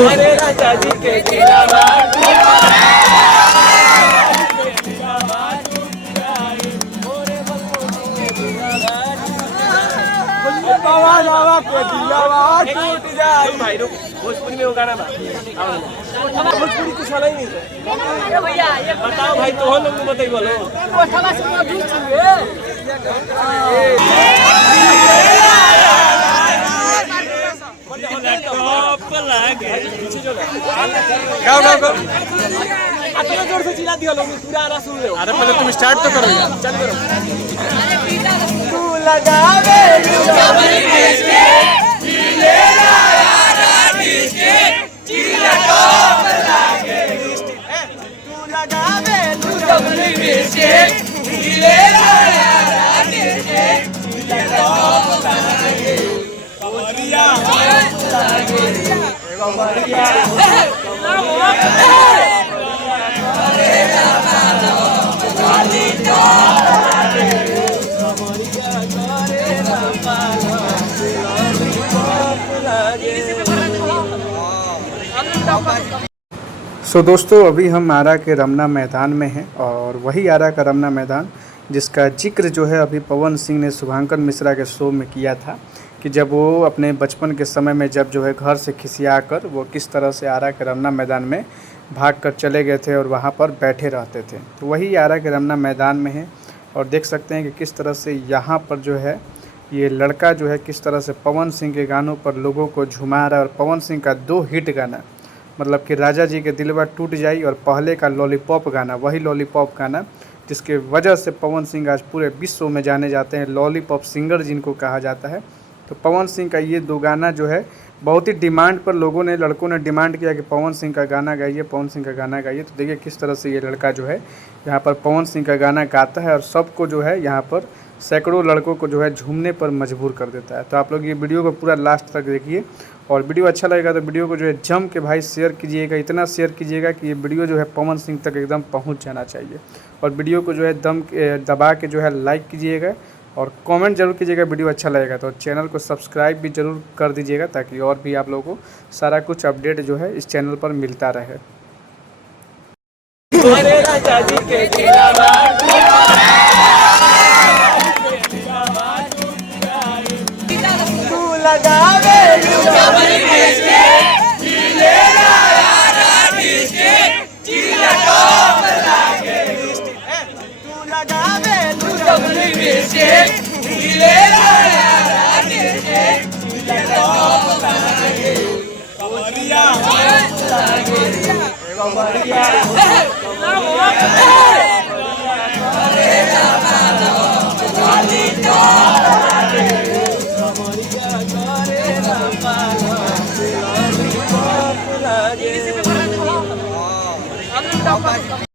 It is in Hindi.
अरे राजा जी के भाई रुक, भोजपुरी में वो गाना ना भोजपुरी कुछ वाला ही नहीं है भैया। बताओ भाई, तो हम लोग को बताइए बोलो। गाओ गाओ गाओ, इतना जोर से चिल्ला दिया लोग, पूरा आना सुन लो। अरे पहले तुम स्टार्ट तो करो यार, चल करो। तू लगावे सो दोस्तों, अभी हम आरा के रमना मैदान में हैं और वही आरा का रमना मैदान जिसका जिक्र जो है अभी पवन सिंह ने शुभांकर मिश्रा के शो में किया था कि जब वो अपने बचपन के समय में जब जो है घर से खिसिया कर वो किस तरह से आरा के रमना मैदान में भाग कर चले गए थे और वहाँ पर बैठे रहते थे। तो वही आरा के रमना मैदान में है और देख सकते हैं कि किस तरह से यहाँ पर जो है ये लड़का जो है किस तरह से पवन सिंह के गानों पर लोगों को झुमा रहा है। और पवन सिंह का 2 हिट गाना, मतलब कि राजा जी के दिलवा टूट जाई और पहले का लॉलीपॉप गाना, वही लॉलीपॉप गाना जिसके वजह से पवन सिंह आज पूरे विश्व में जाने जाते हैं, लॉलीपॉप सिंगर जिनको कहा जाता है। तो पवन सिंह का ये 2 गाना जो है बहुत ही डिमांड पर लोगों ने, लड़कों ने डिमांड किया कि पवन सिंह का गाना गाइए, पवन सिंह का गाना गाइए। तो देखिए किस तरह से ये लड़का जो है यहाँ पर पवन सिंह का गाना गाता है और सबको जो है यहाँ पर सैकड़ों लड़कों को जो है झूमने पर मजबूर कर देता है। तो आप लोग ये वीडियो को पूरा लास्ट तक देखिए और वीडियो अच्छा लगेगा तो वीडियो को जो है जम के भाई शेयर कीजिएगा, इतना शेयर कीजिएगा कि ये वीडियो जो है पवन सिंह तक एकदम पहुंच जाना चाहिए। और वीडियो को जो है दबा के जो है लाइक कीजिएगा और कमेंट जरूर कीजिएगा वीडियो अच्छा लगेगा तो। चैनल को सब्सक्राइब भी ज़रूर कर दीजिएगा ताकि और भी आप लोगों को सारा कुछ अपडेट जो है इस चैनल पर मिलता रहे।